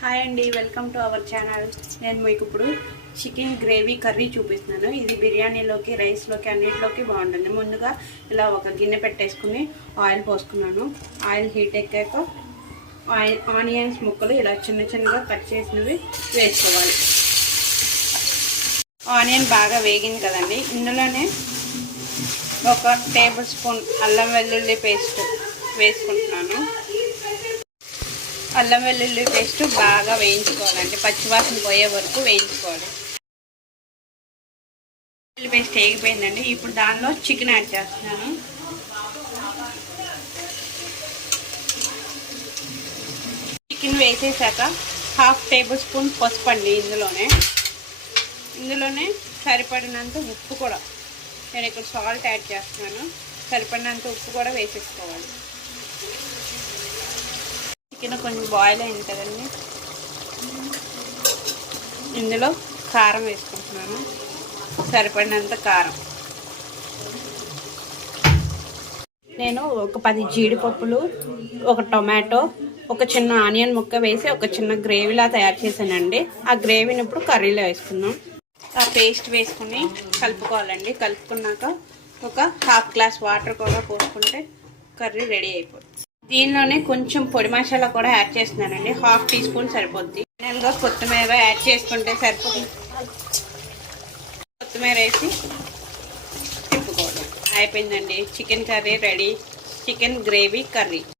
Hi అండి, welcome to our channel. నేను మీకు ఇప్పుడు చికెన్ గ్రేవీ కర్రీ చూపిస్తున్నాను. ఇది బిర్యానీలోకి, రైస్లోకి అన్నిటిలోకి బాగుంటుంది. ముందుగా ఇలా ఒక గిన్నె పెట్టేసుకుని ఆయిల్ పోసుకున్నాను. ఆయిల్ హీట్ ఎక్కాక ఆనియన్స్ ముక్కలు ఇలా చిన్న చిన్నగా కట్ చేసినవి వేసుకోవాలి. ఆనియన్ బాగా వేగింది కదండి, ఇందులోనే ఒక టేబుల్ స్పూన్ అల్లం వెల్లుల్లి పేస్ట్ వేసుకుంటున్నాను. అల్లం వెల్లుల్లి పేస్ట్ బాగా వేయించుకోవాలండి, పచ్చివాసన పోయే వరకు వేయించుకోవాలి. వెల్లుల్లి పేస్ట్ వేగిపోయిందండి. ఇప్పుడు దానిలో చికెన్ యాడ్ చేస్తున్నాను. చికెన్ వేసేసాక హాఫ్ టేబుల్ స్పూన్ పసుపు అండి, ఇందులోనే సరిపడినంత ఉప్పు కూడా, నేను ఇక్కడ సాల్ట్ యాడ్ చేస్తున్నాను. సరిపడినంత ఉప్పు కూడా వేసేసుకోవాలి. చికెన్ కొంచెం బాయిల్ అయింది కదండి, ఇందులో కారం వేసుకుంటున్నాను. సరిపడినంత కారం. నేను ఒక 10 జీడిపప్పులు, ఒక టొమాటో, ఒక చిన్న ఆనియన్ ముక్క వేసి ఒక చిన్న గ్రేవీలా తయారు చేశానండి. ఆ గ్రేవీని ఇప్పుడు కర్రీలో వేసుకున్నాం. ఆ పేస్ట్ వేసుకుని కలుపుకోవాలండి. కలుపుకున్నాక ఒక హాఫ్ గ్లాస్ వాటర్ కూడా పోసుకుంటే కర్రీ రెడీ అయిపోతుంది. దీనిలోనే కొంచెం పొడి మసాలా కూడా యాడ్ చేస్తున్నానండి, హాఫ్ టీ స్పూన్ సరిపోద్ది. ఫైనల్గా కొత్తిమీర యాడ్ చేసుకుంటే సరిపోతుంది. కొత్తిమీర వేసి తిప్పుకోవడం అయిపోయిందండి. Chicken curry ready. Chicken gravy curry.